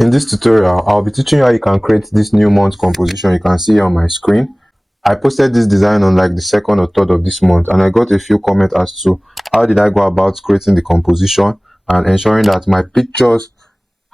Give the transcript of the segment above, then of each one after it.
In this tutorial, I'll be teaching you how you can create this new month composition you can see on my screen. I posted this design on like the 2nd or 3rd of this month, and I got a few comments as to how did I go about creating the composition and ensuring that my pictures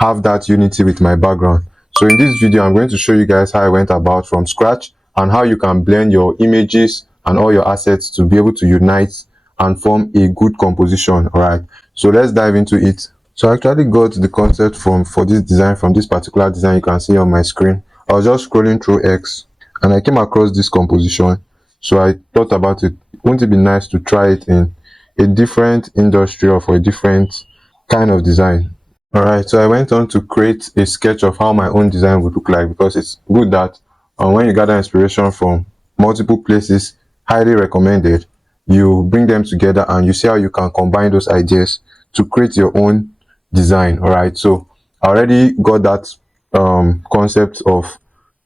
have that unity with my background. So in this video, I'm going to show you guys how I went about from scratch and how you can blend your images and all your assets to be able to unite and form a good composition. All right, so let's dive into it. So I actually got the concept for this design from this particular design you can see on my screen. I was just scrolling through X and I came across this composition. So I thought about it. Wouldn't it be nice to try it in a different industry or for a different kind of design? Alright, so I went on to create a sketch of how my own design would look like, because it's good that when you gather inspiration from multiple places, highly recommended, you bring them together and you see how you can combine those ideas to create your own design. Alright, so I already got that concept of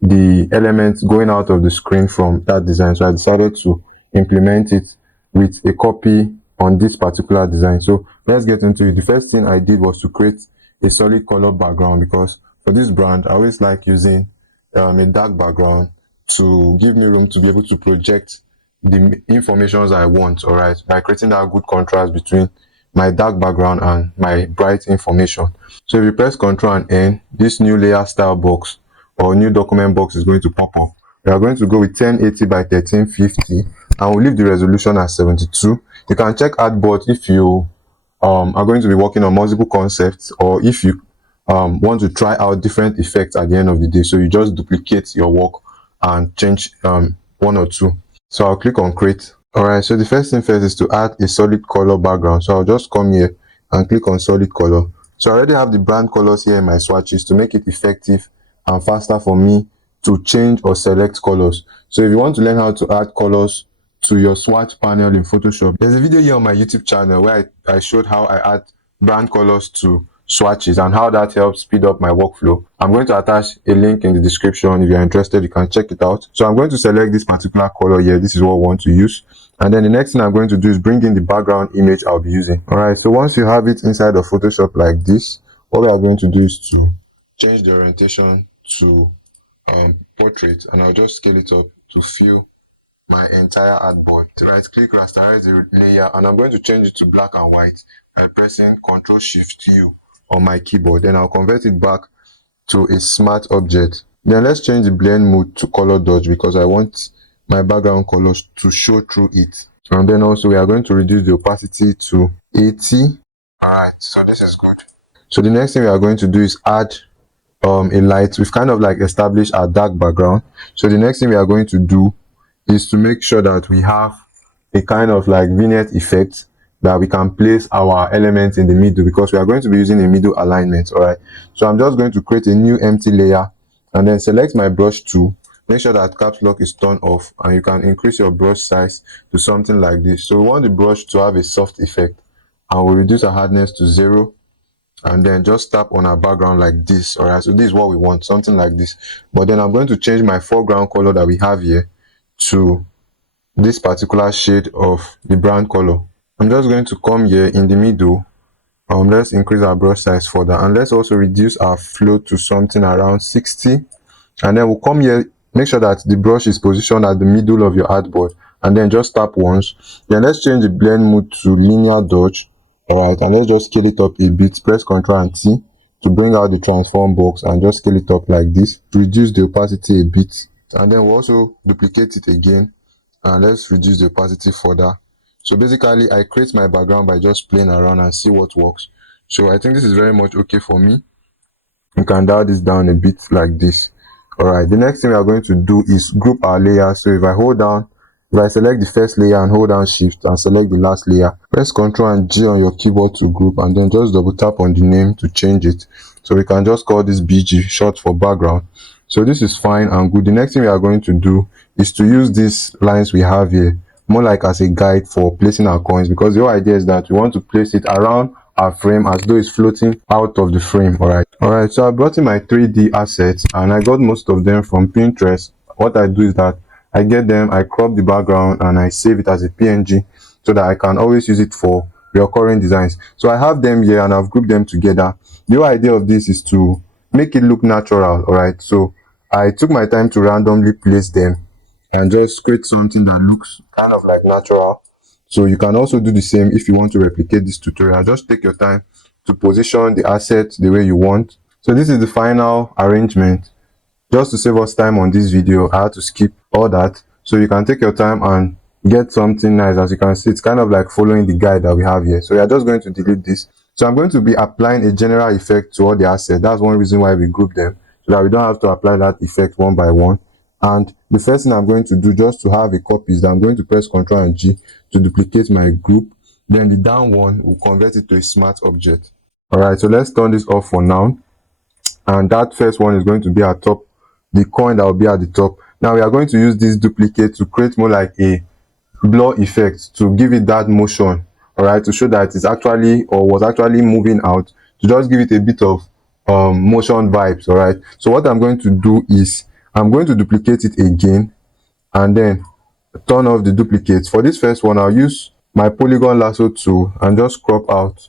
the elements going out of the screen from that design, so I decided to implement it with a copy on this particular design. So let's get into it. The first thing I did was to create a solid color background, because for this brand I always like using a dark background to give me room to be able to project the informations I want, all right, by creating that good contrast between my dark background and my bright information. So if you press Ctrl and N, this new layer style box or new document box is going to pop up. We are going to go with 1080 by 1350 and we'll leave the resolution at 72. You can check artboard if you are going to be working on multiple concepts, or if you want to try out different effects at the end of the day. So you just duplicate your work and change one or two. So I'll click on create. Alright, so the first thing first is to add a solid color background. So I'll just come here and click on solid color. So I already have the brand colors here in my swatches to make it effective and faster for me to change or select colors. So if you want to learn how to add colors to your swatch panel in Photoshop, there's a video here on my YouTube channel where I showed how I add brand colors to swatches and how that helps speed up my workflow. I'm going to attach a link in the description. If you're interested, you can check it out. So I'm going to select this particular color here. This is what I want to use. And then the next thing I'm going to do is bring in the background image I'll be using. Alright, so once you have it inside of Photoshop like this, what we are going to do is to change the orientation to portrait, and I'll just scale it up to fill my entire artboard. Right click, rasterize the layer, and I'm going to change it to black and white by pressing Ctrl Shift U on my keyboard. Then I'll convert it back to a smart object. Then let's change the blend mode to color dodge, because I want my background colors to show through it. And then also we are going to reduce the opacity to 80. Alright, so this is good. So the next thing we are going to do is add a light. We've kind of like established our dark background. So the next thing we are going to do is to make sure that we have a kind of like vignette effect that we can place our elements in the middle, because we are going to be using a middle alignment. All right, so I'm just going to create a new empty layer and then select my brush tool. Make sure that caps lock is turned off, and you can increase your brush size to something like this. So we want the brush to have a soft effect, and we'll reduce our hardness to 0, and then just tap on our background like this. All right, so this is what we want, something like this. But then I'm going to change my foreground color that we have here to this particular shade of the brown color. I'm just going to come here in the middle. Let's increase our brush size further, and let's also reduce our flow to something around 60. And then we'll come here, make sure that the brush is positioned at the middle of your artboard, and then just tap once. Then let's change the blend mode to linear dodge. Alright, and let's just scale it up a bit. Press Ctrl and T to bring out the transform box and just scale it up like this. Reduce the opacity a bit, and then we'll also duplicate it again, and let's reduce the opacity further. So basically I create my background by just playing around and see what works. So I think this is very much okay for me. You can dial this down a bit like this. Alright, the next thing we are going to do is group our layers. So if I select the first layer and hold down Shift and select the last layer, press Ctrl and G on your keyboard to group, and then just double tap on the name to change it. So we can just call this BG, short for background. So this is fine and good. The next thing we are going to do is to use these lines we have here more like as a guide for placing our coins, because the whole idea is that we want to place it around our frame as though it's floating out of the frame. Alright, so I brought in my 3D assets and I got most of them from Pinterest. What I do is that I get them, I crop the background and I save it as a PNG so that I can always use it for recurring designs. So I have them here and I've grouped them together. The whole idea of this is to make it look natural. All right, so I took my time to randomly place them and just create something that looks kind of like natural. So you can also do the same if you want to replicate this tutorial. Just take your time to position the assets the way you want. So this is the final arrangement. Just to save us time on this video, I had to skip all that, so you can take your time and get something nice. As you can see, it's kind of like following the guide that we have here. So we are just going to delete this. So I'm going to be applying a general effect to all the assets. That's one reason why we group them, so that we don't have to apply that effect one by one. And the first thing I'm going to do, just to have a copy, is that I'm going to press Ctrl and G to duplicate my group. Then the down one will convert it to a smart object. All right, so let's turn this off for now. And that first one is going to be at top, the coin that will be at the top. Now we are going to use this duplicate to create more like a blur effect, to give it that motion. All right, to show that it's actually, or was actually, moving out, to just give it a bit of motion vibes. All right, so what I'm going to do is I'm going to duplicate it again and then turn off the duplicates. For this first one, I'll use my polygon lasso tool and just crop out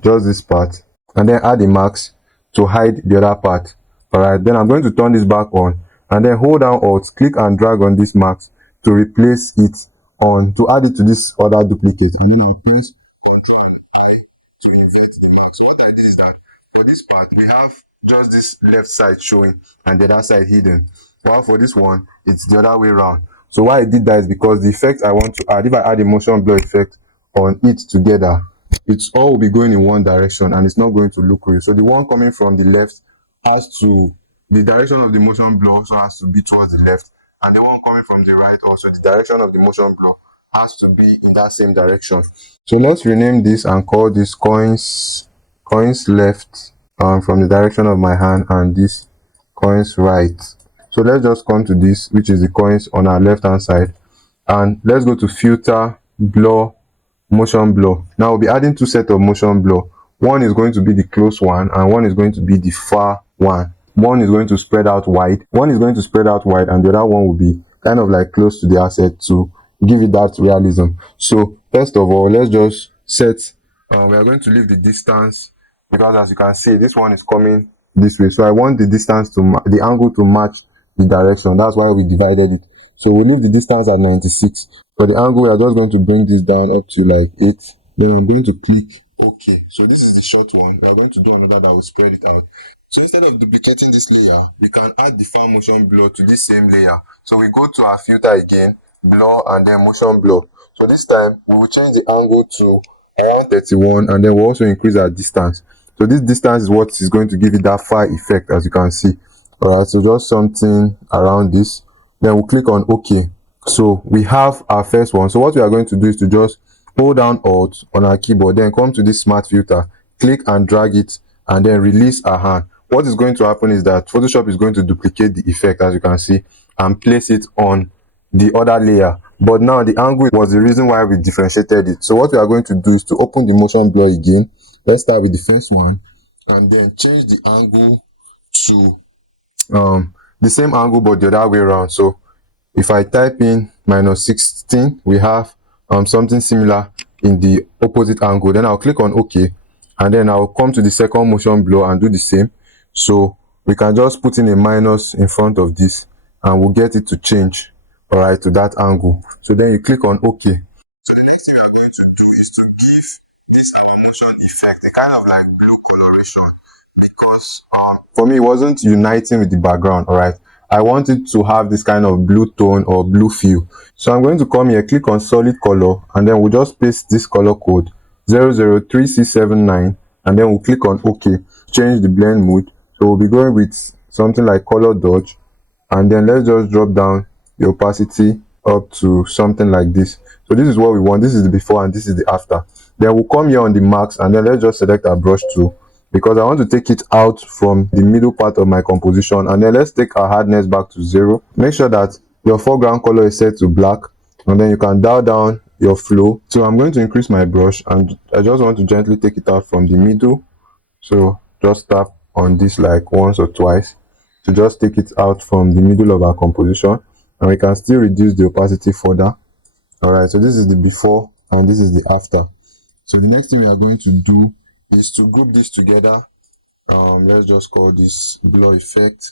just this part, and then add a mask to hide the other part. All right, then I'm going to turn this back on and then hold down Alt, click and drag on this mask to replace it on, to add it to this other duplicate, and then I'll press Ctrl and I to invert the mask. So what I did is that for this part we have just this left side showing and the other side hidden, while for this one it's the other way around. So why I did that is because the effect I want to add, if I add a motion blur effect on it together, it's all will be going in one direction and it's not going to look real. So the one coming from the left has to, the direction of the motion blur also has to be towards the left, and the one coming from the right also, the direction of the motion blur has to be in that same direction. So let's rename this and call this coins left, from the direction of my hand, and this coins right. So let's just come to this, which is the coins on our left hand side, and let's go to filter, blur, motion blur. Now we'll be adding two sets of motion blur. One is going to be the close one and one is going to be the far one. One is going to spread out wide, and the other one will be kind of like close to the asset to give it that realism. So first of all, let's just set, we are going to leave the distance, because as you can see this one is coming this way, so I want the distance to the angle to match the direction. That's why we divided it. So we'll leave the distance at 96. For the angle, we are just going to bring this down up to like 8. Then I'm going to click OK. So this is the short one. We are going to do another that will spread it out. So instead of duplicating this layer, we can add the far motion blur to this same layer. So we go to our filter again, blur, and then motion blur. So this time we will change the angle to around 31, and then we'll also increase our distance. So this distance is what is going to give it that far effect, as you can see. All right, so just something around this. Then we'll click on OK. So we have our first one. So what we are going to do is to just hold down Alt on our keyboard, then come to this smart filter, click and drag it, and then release our hand. What is going to happen is that Photoshop is going to duplicate the effect, as you can see, and place it on the other layer. But now the angle was the reason why we differentiated it. So what we are going to do is to open the motion blur again. Let's start with the first one and then change the angle to the same angle but the other way around. So if I type in -16, we have something similar in the opposite angle. Then I'll click on OK, and then I'll come to the second motion blur and do the same. So we can just put in a minus in front of this and we'll get it to change, all right, to that angle. So then you click on OK. So the next thing we are going to do is to give this motion effect a kind of like blue coloration, because for me it wasn't uniting with the background. All right, I wanted to have this kind of blue tone or blue feel. So I'm going to come here, click on solid color, and then we'll just paste this color code 003679, and then we'll click on OK. Change the blend mode. So we'll be going with something like color dodge, and then let's just drop down the opacity up to something like this. So this is what we want. This is the before and this is the after. Then we'll come here on the max, and then let's just select our brush tool, because I want to take it out from the middle part of my composition. And then let's take our hardness back to 0. Make sure that your foreground color is set to black, and then you can dial down your flow. So I'm going to increase my brush, and I just want to gently take it out from the middle. So just tap on this like once or twice to just take it out from the middle of our composition, and we can still reduce the opacity further. All right, so this is the before and this is the after. So the next thing we are going to do is to group this together let's just call this blur effect,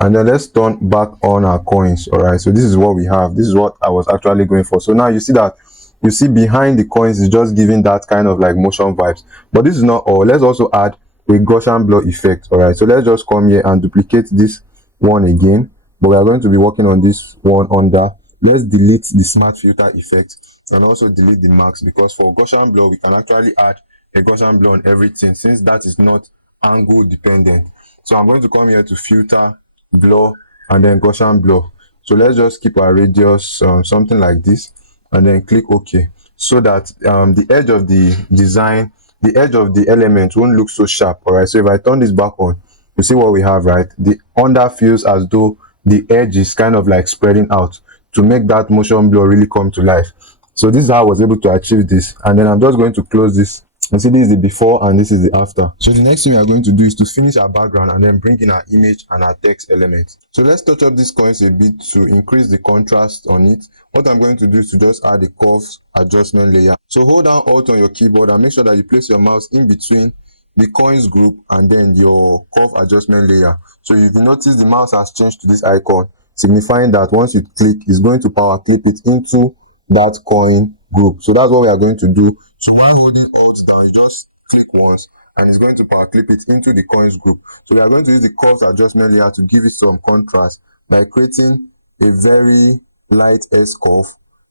and then let's turn back on our coins. All right, so this is what we have. This is what I was actually going for. So now you see that, you see behind the coins is just giving that kind of like motion vibes, but this is not all. Let's also add a Gaussian blur effect. All right, so let's just come here and duplicate this one again, but we are going to be working on this one under. Let's delete the smart filter effect and also delete the max, because for Gaussian blur we can actually add a Gaussian blur on everything, since that is not angle dependent. So I'm going to come here to filter, blur, and then Gaussian blur. So let's just keep our radius something like this, and then click OK, so that the edge of the design, the edge of the element won't look so sharp. All right, so if I turn this back on, you see what we have, right? The under feels as though the edge is kind of like spreading out to make that motion blur really come to life. So this is how I was able to achieve this, and then I'm just going to close this. And see, this is the before and this is the after. So the next thing we are going to do is to finish our background and then bring in our image and our text elements. So let's touch up these coins a bit to increase the contrast on it. What I'm going to do is to just add a curves adjustment layer. So hold down Alt on your keyboard and make sure that you place your mouse in between the coins group and then your curve adjustment layer. So if you notice, the mouse has changed to this icon, signifying that once you click, it's going to power clip it into that coin group. So that's what we are going to do. So while holding Alt down, you just click once and it's going to power clip it into the coins group. So we are going to use the curves adjustment layer to give it some contrast by creating a very light S curve.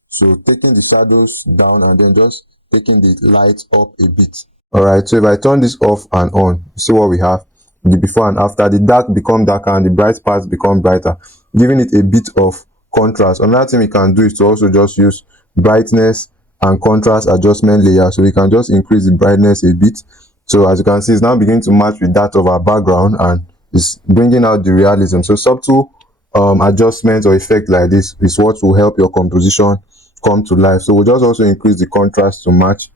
So taking the shadows down and then just taking the light up a bit. All right, so if I turn this off and on, you see what we have. The before and after, the dark become darker and the bright parts become brighter, giving it a bit of contrast. Another thing we can do is to also just use brightness and contrast adjustment layer. So we can just increase the brightness a bit. So as you can see, it's now beginning to match with that of our background and it's bringing out the realism. So subtle adjustments or effect like this is what will help your composition come to life. So we'll just also increase the contrast to match,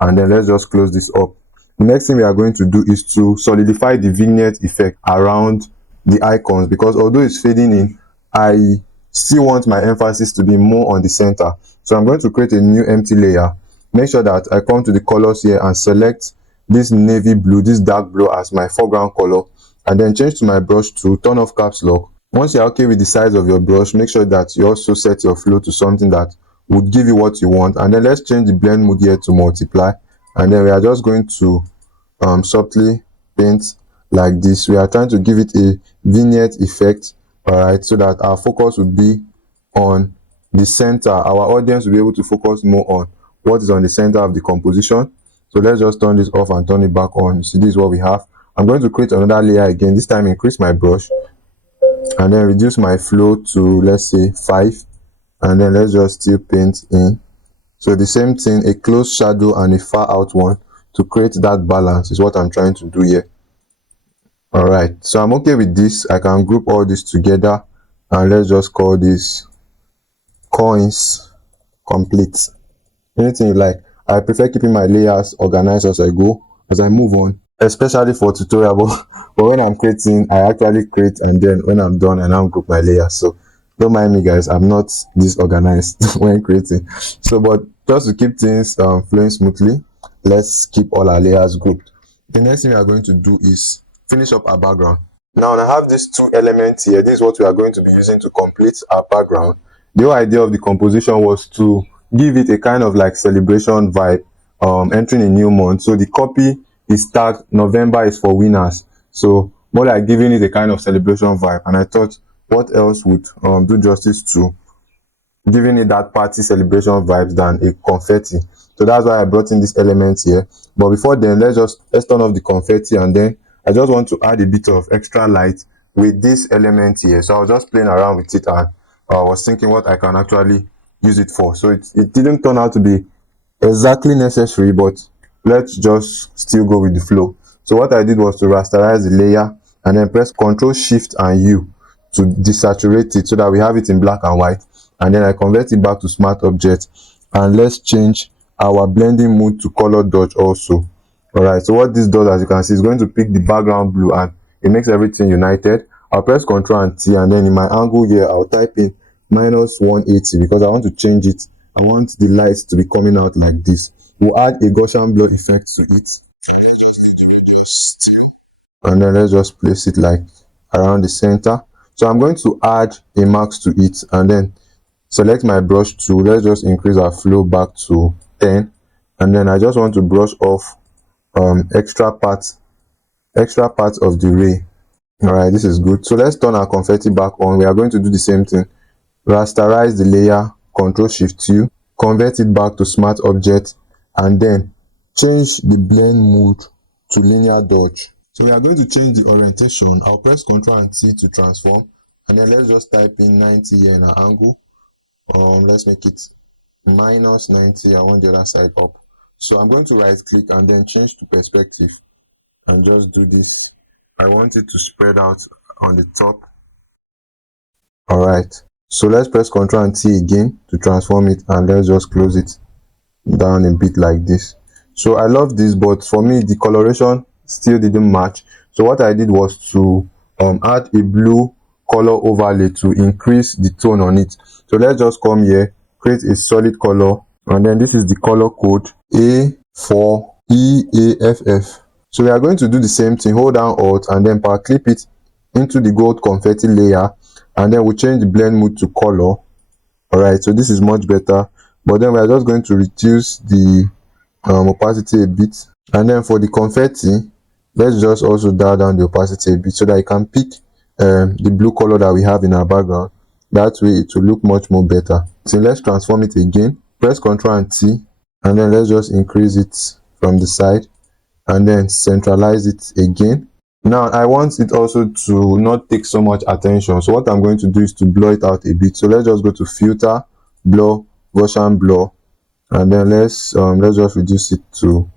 and then let's just close this up. The next thing we are going to do is to solidify the vignette effect around the icons, because although it's fading in, I still want my emphasis to be more on the center. So I'm going to create a new empty layer. Make sure that I come to the colors here and select this navy blue, this dark blue as my foreground color, and then change to my brush to turn off caps lock. Once you're okay with the size of your brush, make sure that you also set your flow to something that would give you what you want, and then let's change the blend mode here to multiply, and then we are just going to subtly paint like this. We are trying to give it a vignette effect, all right, so that our focus would be on the center. Our audience will be able to focus more on what is on the center of the composition. So let's just turn this off and turn it back on. You see, this is what we have. I'm going to create another layer again, this time increase my brush and then reduce my flow to, let's say, 5, and then let's just still paint in. So the same thing, a close shadow and a far out one to create that balance is what I'm trying to do here. All right, so I'm okay with this. I can group all this together and let's just call this coins complete. Anything you like. I prefer keeping my layers organized as I go, as I move on, especially for tutorial. But when I'm creating, I actually create, and then when I'm done, I now group my layers. So don't mind me, guys, I'm not disorganized when creating. So but just to keep things flowing smoothly, let's keep all our layers grouped. The next thing we are going to do is finish up our background. Now I have these two elements here. This is what we are going to be using to complete our background. The whole idea of the composition was to give it a kind of like celebration vibe, entering a new month. So the copy is tagged November is for winners, so more like giving it a kind of celebration vibe. And I thought, what else would do justice to giving it that party celebration vibes than a confetti? So that's why I brought in this element here. But before then, let's turn off the confetti, and then I just want to add a bit of extra light with this element here. So I was just playing around with it and I was thinking what I can actually use it for. So it didn't turn out to be exactly necessary, but let's just still go with the flow. So what I did was to rasterize the layer and then press Ctrl Shift and U to desaturate it so that we have it in black and white, and then I convert it back to smart object, and let's change our blending mode to color dodge also. All right, so what this does, as you can see, is going to pick the background blue and it makes everything united. I'll press Ctrl and T, and then in my angle here I'll type in -180 because I want to change it. I want the light to be coming out like this. We'll add a Gaussian blur effect to it. and then let's just place it like around the center. So I'm going to add a max to it and then select my brush tool. Let's just increase our flow back to 10, and then I just want to brush off extra parts of the ray. All right, this is good. So let's turn our confetti back on. We are going to do the same thing. Rasterize the layer, Ctrl Shift U, convert it back to smart object, and then change the blend mode to linear dodge. So we are going to change the orientation. I'll press Ctrl and T to transform, and then let's just type in 90 here in an angle. Let's make it minus 90. I want the other side up. So I'm going to right click and then change to perspective and just do this. I want it to spread out on the top. All right, so let's press Ctrl and T again to transform it, and let's just close it down a bit like this. So I love this, but for me the coloration still didn't match. So what I did was to add a blue color overlay to increase the tone on it. So let's just come here, create a solid color, and then this is the color code A4EAFF. So we are going to do the same thing. Hold down Alt and then power clip it into the gold confetti layer, and then we'll change the blend mode to color. All right, so this is much better, but then we are just going to reduce the opacity a bit, and then for the confetti let's just also dial down the opacity a bit so that you can pick the blue color that we have in our background. That way it will look much more better. So let's transform it again, press Ctrl and T, and then let's just increase it from the side and then centralize it again. Now I want it also to not take so much attention, so what I'm going to do is to blur it out a bit. So let's just go to filter, blur, Gaussian blur, and then let's just reduce it to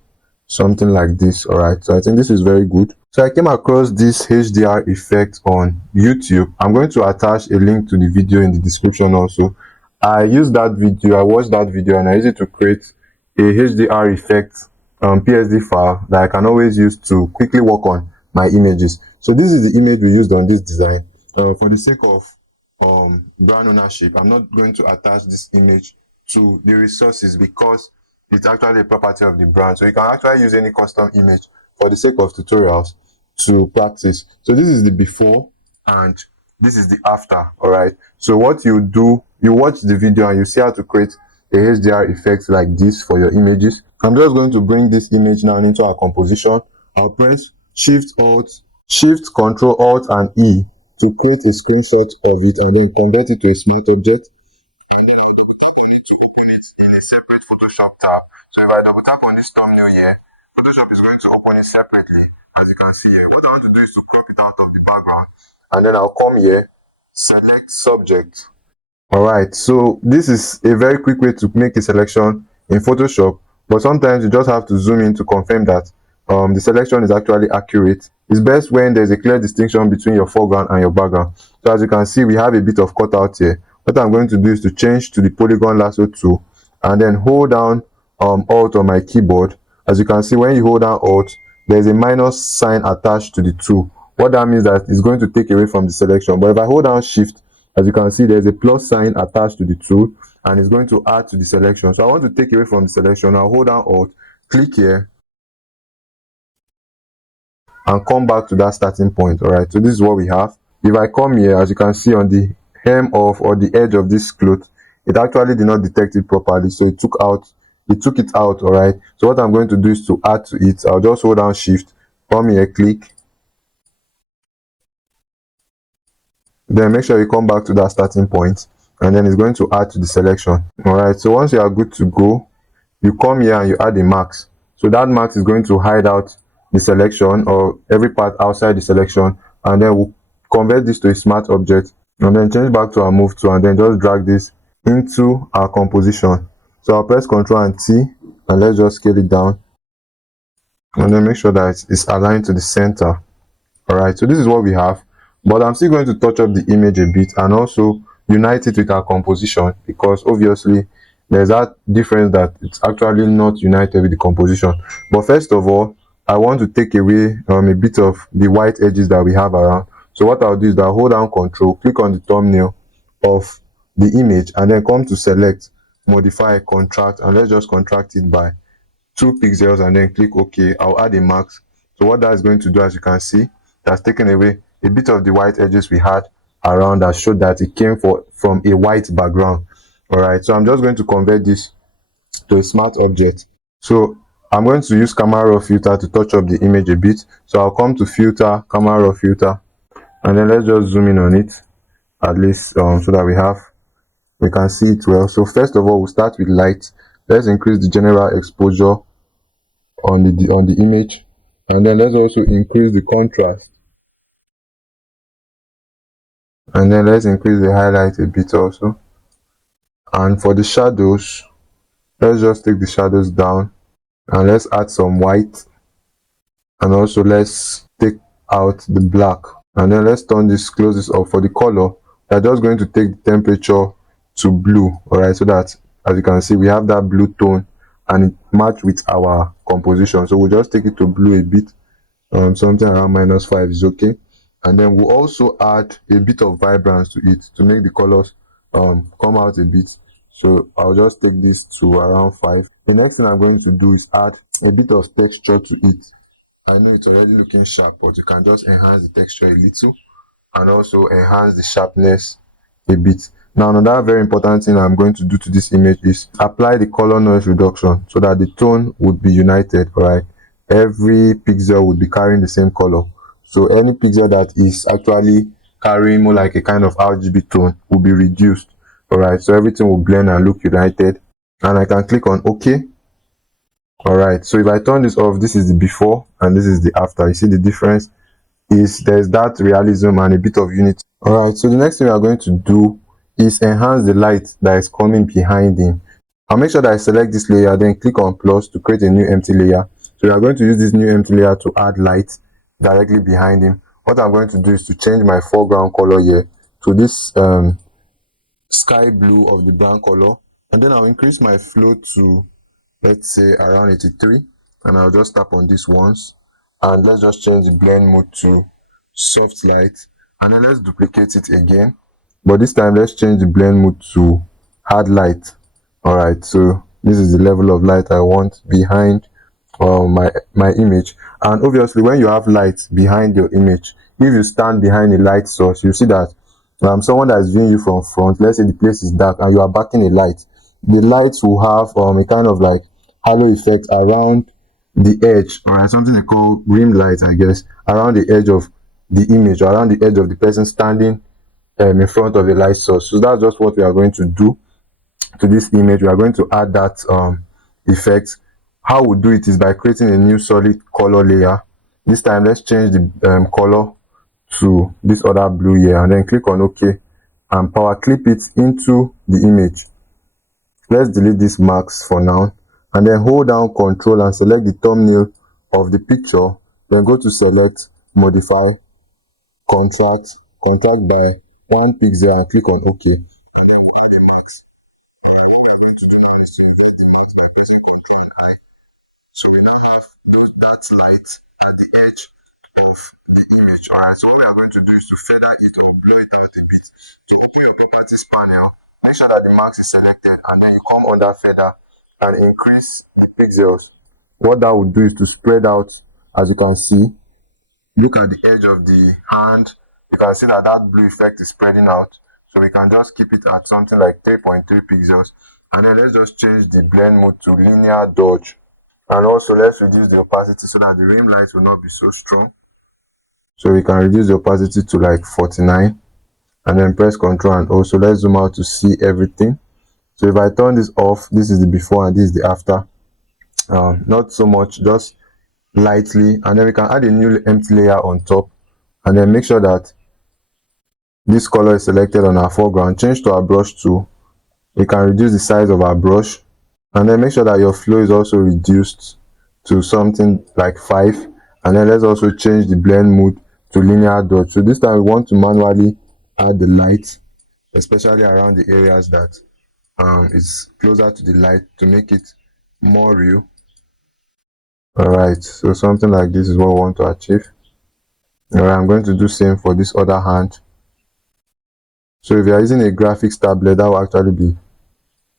something like this. All right, so I think this is very good. So I came across this HDR effect on YouTube. I'm going to attach a link to the video in the description also. I used that video, I watched that video, and I used it to create a HDR effect PSD file that I can always use to quickly work on my images. So this is the image we used on this design. For the sake of brand ownership, I'm not going to attach this image to the resources because it's actually a property of the brand. So you can actually use any custom image for the sake of tutorials to practice. So this is the before and this is the after. All right, so what you do, you watch the video and you see how to create a HDR effect like this for your images. I'm just going to bring this image now into our composition. I'll press Shift Control Alt and E to create a screenshot of it and then convert it to a smart object in a separate Photoshop tab. So if I double tap on this thumbnail here, Photoshop is going to open it separately. As you can see here, what I want to do is to crop it out of the background, and then I'll come here, select subject. Alright, so this is a very quick way to make a selection in Photoshop, but sometimes you just have to zoom in to confirm that the selection is actually accurate. It's best when there's a clear distinction between your foreground and your background. So as you can see, we have a bit of cutout here. What I'm going to do is to change to the polygon lasso tool and then hold down Alt on my keyboard. As you can see, when you hold down Alt, there's a minus sign attached to the tool. What that means that it's going to take away from the selection. But if I hold down Shift, as you can see, there's a plus sign attached to the tool and it's going to add to the selection. So I want to take away from the selection. I'll hold down Alt, click here, and come back to that starting point. All right, so this is what we have. If I come here, as you can see on the hem of or the edge of this cloth, it actually did not detect it properly, so it took it out. All right, so what I'm going to do is to add to it. I'll just hold down Shift, come here, click, then make sure you come back to that starting point, and then it's going to add to the selection. All right, so once you are good to go, you come here and you add a mask. So that mask is going to hide out the selection or every part outside the selection, and then we'll convert this to a smart object and then change back to our move tool and then just drag this into our composition. So I'll press Ctrl and T and let's just scale it down and then make sure that it's aligned to the center. All right, so this is what we have, but I'm still going to touch up the image a bit and also unite it with our composition, because obviously there's that difference that it's actually not united with the composition. But first of all, I want to take away a bit of the white edges that we have around. So what I'll do is that I'll hold down Control, click on the thumbnail of the image and then come to select, modify, contract, and let's just contract it by 2 pixels and then click OK. I'll add a mask So what that is going to do, as you can see, that's taken away a bit of the white edges we had around that showed that it came from a white background. All right, so I'm just going to convert this to a smart object. So I'm going to use camera raw filter to touch up the image a bit. So I'll come to filter, camera raw filter, and then let's just zoom in on it, at least so that we can see it well. So first of all, we'll start with light. Let's increase the general exposure on the image, and then let's also increase the contrast, and then let's increase the highlight a bit also. And for the shadows, let's just take the shadows down, and let's add some white, and also let's take out the black, and then let's close this up. For the color, we're just going to take the temperature to blue. All right, so that as you can see, we have that blue tone and it match with our composition. So we'll just take it to blue a bit, something around -5 is okay. And then we'll also add a bit of vibrance to it to make the colors come out a bit. So I'll just take this to around 5. The next thing I'm going to do is add a bit of texture to it. I know it's already looking sharp, but you can just enhance the texture a little and also enhance the sharpness a bit. Now, another very important thing I'm going to do to this image is apply the color noise reduction so that the tone would be united. All right, every pixel would be carrying the same color. So any pixel that is actually carrying more like a kind of RGB tone will be reduced. All right, so everything will blend and look united. And I can click on OK. All right, so if I turn this off, this is the before and this is the after. You see the difference is there's that realism and a bit of unity. All right, so the next thing we are going to do is enhance the light that is coming behind him. I'll make sure that I select this layer, then click on plus to create a new empty layer. So we are going to use this new empty layer to add light directly behind him. What I'm going to do is to change my foreground color here to this sky blue of the brown color, and then I'll increase my flow to, let's say, around 83, and I'll just tap on this once, and let's just change the blend mode to soft light, and then let's duplicate it again, but this time let's change the blend mode to hard light. All right, so this is the level of light I want behind my image. And obviously, when you have light behind your image, if you stand behind a light source, you see that someone that is viewing you from front, let's say the place is dark and you are backing a light, the lights will have a kind of like halo effect around the edge, all right, something they call rim light, I guess, around the edge of the image, or around the edge of the person standing in front of the light source. So that's just what we are going to do to this image. We are going to add that effect. How we do it is by creating a new solid color layer. This time let's change the color to this other blue here, and then click on OK and power clip it into the image. Let's delete these marks for now, and then hold down Control and select the thumbnail of the picture, then go to select, modify, contract by 1 pixel, and click on OK. And then we'll add the marks. And then what we're going to do now is to invert the marks by pressing Ctrl and I. So we now have that light at the edge of the image. All right, so what we are going to do is to feather it or blur it out a bit. To open your properties panel, make sure that the mask is selected, and then you come under feather and increase the pixels. What that will do is to spread out, as you can see. Look at the edge of the hand. You can see that blue effect is spreading out. So we can just keep it at something like 3.3 pixels. And then let's just change the blend mode to linear dodge. And also let's reduce the opacity so that the rim light will not be so strong. So we can reduce the opacity to like 49, and then press Ctrl and also let's zoom out to see everything. So if I turn this off, this is the before and this is the after. Not so much, just lightly, and then we can add a new empty layer on top, and then make sure that this color is selected on our foreground. Change to our brush tool. We can reduce the size of our brush, and then make sure that your flow is also reduced to something like 5, and then let's also change the blend mode to linear dodge. So this time we want to manually add the light, especially around the areas that is closer to the light, to make it more real. All right, so something like this is what we want to achieve. All right, I'm going to do same for this other hand. So if you are using a graphics tablet, that will actually be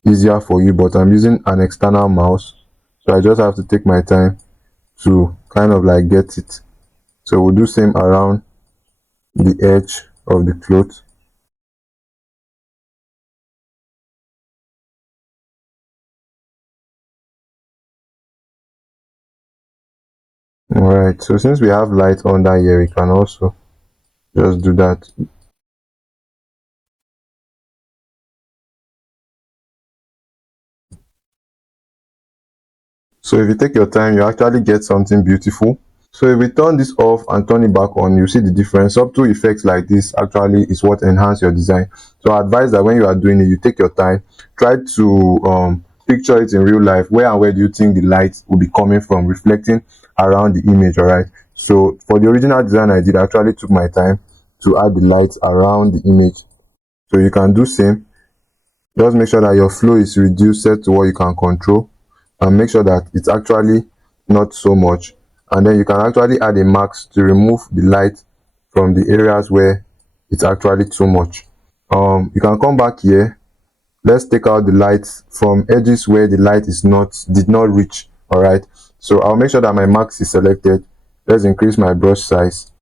easier for you, but I'm using an external mouse, so I just have to take my time to kind of like get it. So we'll do same around the edge of the cloth. Alright, so since we have light under here, we can also just do that. So if you take your time, you actually get something beautiful. So if we turn this off and turn it back on, you see the difference. Subtle effects like this actually is what enhance your design. So I advise that when you are doing it, you take your time, try to picture it in real life. Where and where do you think the light will be coming from, reflecting around the image? All right. So for the original design I did, I actually took my time to add the lights around the image. So you can do same. Just make sure that your flow is reduced, set to what you can control, and make sure that it's actually not so much. And then you can actually add a mask to remove the light from the areas where it's actually too much. You can come back here. Let's take out the lights from edges where the light is not did not reach. All right. So I'll make sure that my mask is selected. Let's increase my brush size.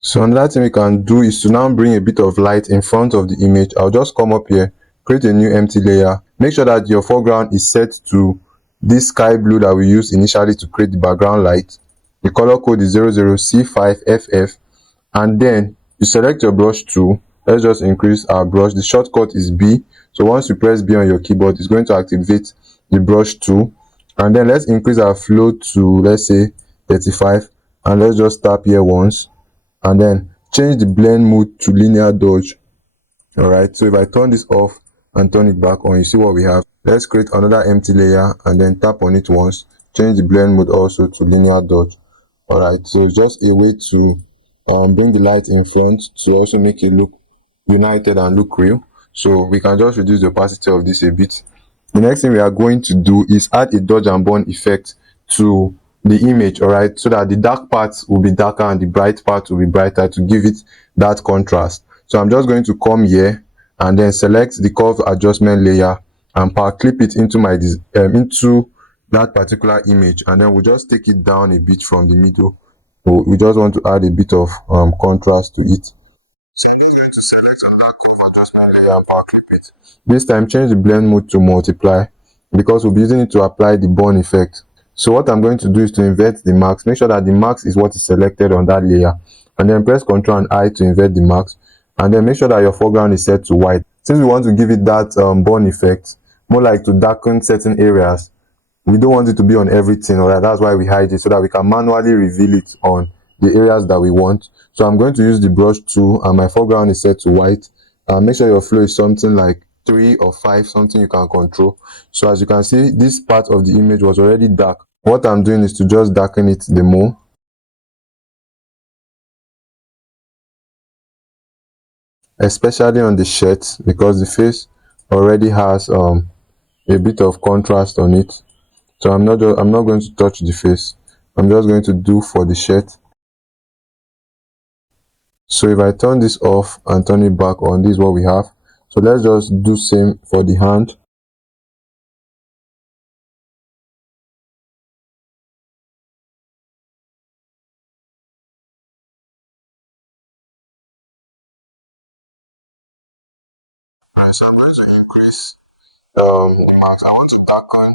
So another thing we can do is to now bring a bit of light in front of the image. I'll just come up here, create a new empty layer. Make sure that your foreground is set to this sky blue that we used initially to create the background light. The color code is 00C5FF, and then you select your brush tool. Let's just increase our brush. The shortcut is B. So once you press B on your keyboard, it's going to activate the brush tool. And then let's increase our flow to, let's say, 35, and let's just tap here once, and then change the blend mode to linear dodge. All right, so if I turn this off and turn it back on, you see what we have. Let's create another empty layer and then tap on it once, change the blend mode also to linear dodge. All right, so it's just a way to bring the light in front to also make it look united and look real. So we can just reduce the opacity of this a bit. The next thing we are going to do is add a dodge and burn effect to the image, all right, so that the dark parts will be darker and the bright part will be brighter to give it that contrast. So I'm just going to come here and then select the curve adjustment layer and power clip it into my into that particular image, and then we'll just take it down a bit from the middle. So we just want to add a bit of contrast to it. So I'm going to select another curve adjustment layer and power clip it. This time change the blend mode to multiply because we'll be using it to apply the burn effect. So what I'm going to do is to invert the mask. Make sure that the mask is what is selected on that layer, and then press Ctrl and I to invert the mask, and then make sure that your foreground is set to white. Since we want to give it that burn effect, more like to darken certain areas, we don't want it to be on everything. All right, that's why we hide it, so that we can manually reveal it on the areas that we want. So I'm going to use the brush tool and my foreground is set to white. Make sure your flow is something like 3 or 5, something you can control. So as you can see, this part of the image was already dark. What I'm doing is to just darken it the more, especially on the shirt, because the face already has a bit of contrast on it. So I'm not going to touch the face. I'm just going to do for the shirt. So if I turn this off and turn it back on, this is what we have. So let's just do same for the hand. So I'm going to increase the max. I want to darken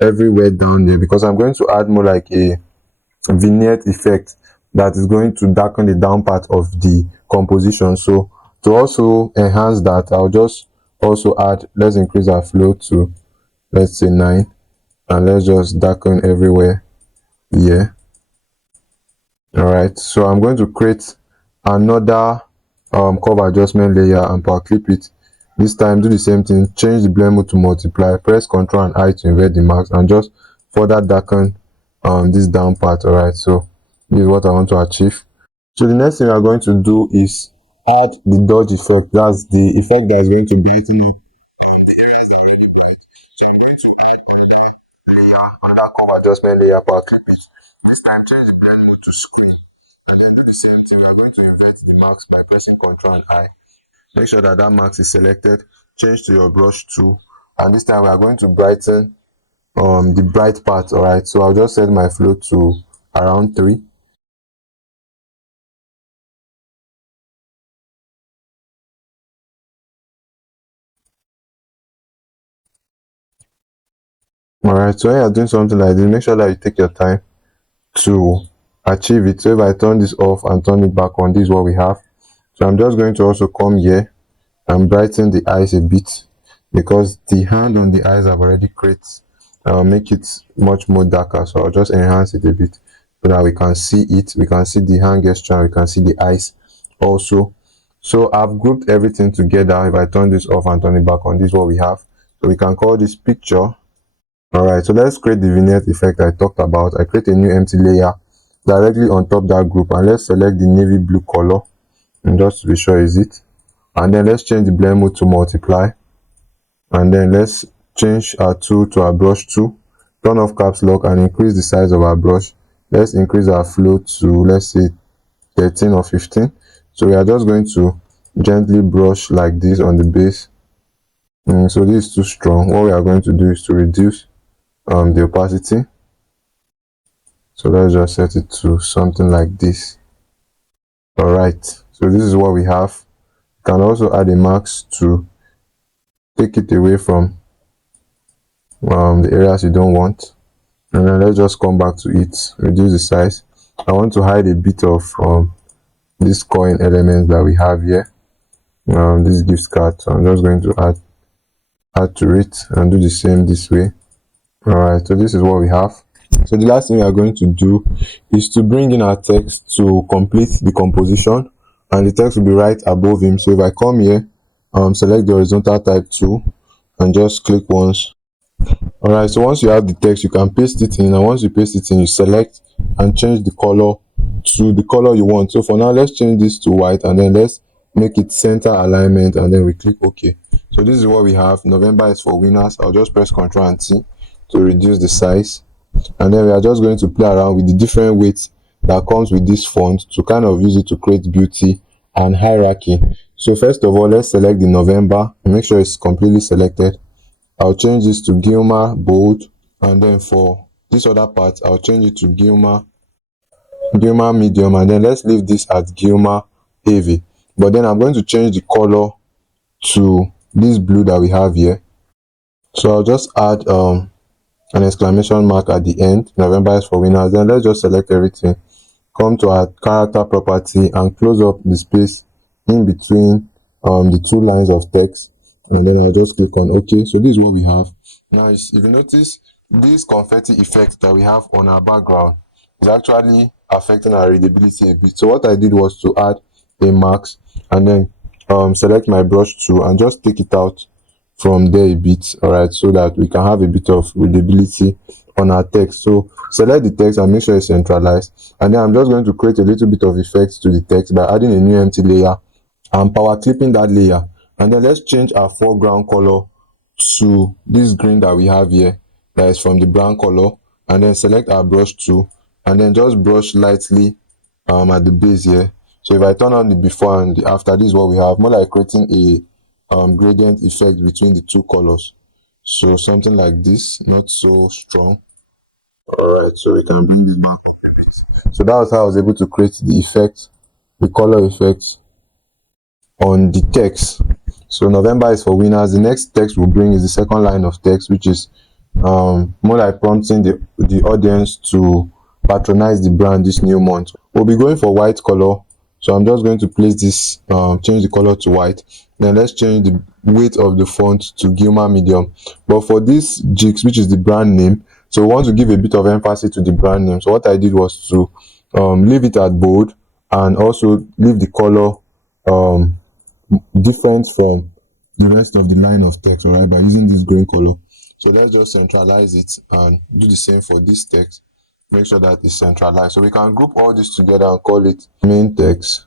everywhere down there because I'm going to add more like a vignette effect that is going to darken the down part of the composition. So to also enhance that, I'll just also add, let's increase our flow to, let's say, 9, and let's just darken everywhere here. All right, so I'm going to create another curve adjustment layer and power clip it. This time do the same thing, change the blend mode to multiply, press Ctrl and I to invert the mask, and just further darken this down part. All right, so this is what I want to achieve. So the next thing we are going to do is add the dodge effect. That's the effect that is going to brighten up under curve adjustment layer, power clip it. This time change the blend mode to screen, and then do the same thing. We are going to invert the mask by pressing Ctrl and I. Make sure that that mask is selected, change to your brush tool, and this time we are going to brighten the bright part. All right, so I'll just set my float to around 3. All right, so when you're doing something like this, make sure that you take your time to achieve it. So if I turn this off and turn it back on, this is what we have. So I'm just going to also come here and brighten the eyes a bit, because the hand on the eyes have already created make it much more darker. So I'll just enhance it a bit so that we can see it, we can see the hand gesture, and we can see the eyes also. So I've grouped everything together. If I turn this off and turn it back on, this is what we have. So we can call this picture. All right, so let's create the vignette effect I talked about. I create a new empty layer directly on top that group, and let's select the navy blue color, and just to be sure is it. And then let's change the blend mode to multiply, and then let's change our tool to our brush tool, turn off caps lock, and increase the size of our brush. Let's increase our float to, let's say, 13 or 15. So we are just going to gently brush like this on the base. So this is too strong. What we are going to do is to reduce the opacity. So let's just set it to something like this. All right, so this is what we have. You can also add a mask to take it away from the areas you don't want. And then let's just come back to it, reduce the size. I want to hide a bit of this coin element that we have here, this gift card. So I'm just going to add to it and do the same this way. All right, so this is what we have. So the last thing we are going to do is to bring in our text to complete the composition, and the text will be right above him. So if I come here, select the horizontal type tool and just click once. All right, so once you have the text, you can paste it in, and once you paste it in, you select and change the color to the color you want. So for now, let's change this to white, and then let's make it center alignment, and then we click OK. So this is what we have. November is for winners. I'll just press Ctrl and T to reduce the size, and then we are just going to play around with the different weights that comes with this font to kind of use it to create beauty and hierarchy. So first of all, let's select the November and make sure it's completely selected. I'll change this to Gilmer bold, and then for this other part I'll change it to Gilmer medium, and then let's leave this at Gilmer heavy. But then I'm going to change the color to this blue that we have here. So I'll just add an exclamation mark at the end. November is for winners. Then let's just select everything, come to our character property and close up the space in between the two lines of text, and then I'll just click on OK. So this is what we have. Now if you notice, this confetti effect that we have on our background is actually affecting our readability a bit. So what I did was to add a mask, and then select my brush tool and just take it out from there a bit. All right, so that we can have a bit of readability on our text. So select the text and make sure it's centralized, and then I'm just going to create a little bit of effect to the text by adding a new empty layer and power clipping that layer. And then let's change our foreground color to this green that we have here, that is from the brown color, and then select our brush tool and then just brush lightly at the base here. So if I turn on the before and the after, this is what we have, more like creating a gradient effect between the two colors. So something like this, not so strong. All right, so we can bring this back. So that was how I was able to create the effect, the color effect on the text. So November is for winners. The next text we'll bring is the second line of text, which is more like prompting the audience to patronize the brand this new month. We'll be going for white color, so I'm just going to place this, change the color to white. Then let's change the weight of the font to Gilmer medium. But for this Jigs, which is the brand name, so we want to give a bit of emphasis to the brand name. So what I did was to leave it at bold, and also leave the color different from the rest of the line of text, all right, by using this green color. So let's just centralize it and do the same for this text. Make sure that it's centralized. So we can group all this together and call it main text.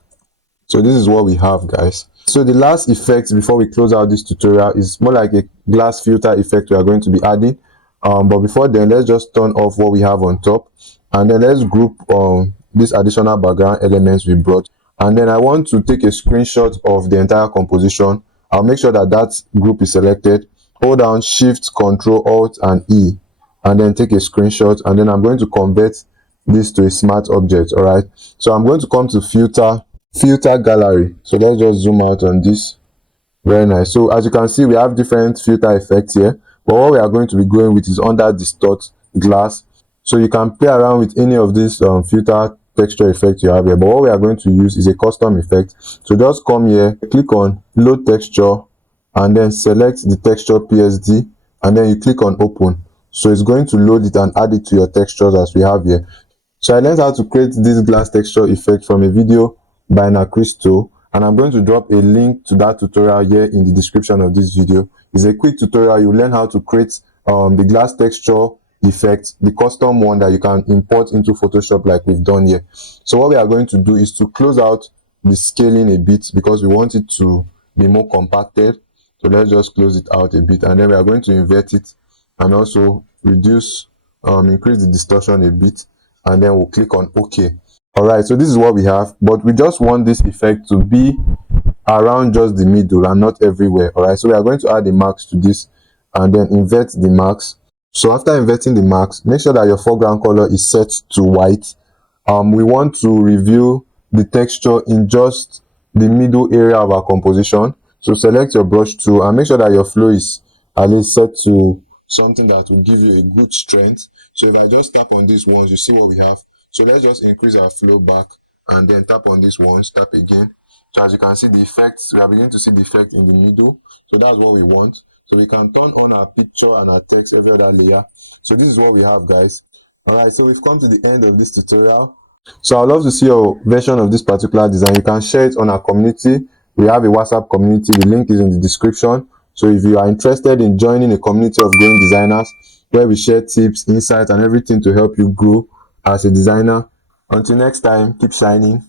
So this is what we have, guys. So the last effect before we close out this tutorial is more like a glass filter effect we are going to be adding. But before then, let's just turn off what we have on top, and then let's group these additional background elements we brought. And then I want to take a screenshot of the entire composition. I'll make sure that that group is selected. Hold down Shift, Control, Alt, and E, and then take a screenshot, and then I'm going to convert this to a smart object. All right, so I'm going to come to filter gallery. So let's just zoom out on this. Very nice. So as you can see, we have different filter effects here, but what we are going to be going with is under distort glass. So you can play around with any of these filter texture effects you have here, but what we are going to use is a custom effect. So just come here, click on load texture, and then select the texture PSD, and then you click on open. So it's going to load it and add it to your textures as we have here. So I learned how to create this glass texture effect from a video by Nacristo, and I'm going to drop a link to that tutorial here in the description of this video. It's a quick tutorial. You learn how to create the glass texture effect, the custom one that you can import into Photoshop like we've done here. So what we are going to do is to close out the scaling a bit because we want it to be more compacted. So let's just close it out a bit, and then we are going to invert it and also reduce, increase the distortion a bit, and then we'll click on OK. All right, so this is what we have, but we just want this effect to be around just the middle and not everywhere. All right, so we are going to add a mask to this and then invert the mask. So after inverting the mask, make sure that your foreground color is set to white. We want to reveal the texture in just the middle area of our composition. So select your brush tool and make sure that your flow is at least set to something that will give you a good strength. So if I just tap on these ones, you see what we have. So let's just increase our flow back and then tap on these ones, tap again. So as you can see the effects, we are beginning to see the effect in the middle. So that's what we want. So we can turn on our picture and our text every other layer. So this is what we have, guys. All right, so we've come to the end of this tutorial. So I'd love to see your version of this particular design. You can share it on our community. We have a WhatsApp community. The link is in the description. So if you are interested in joining a community of growing designers where we share tips, insights, and everything to help you grow as a designer. Until next time, keep shining.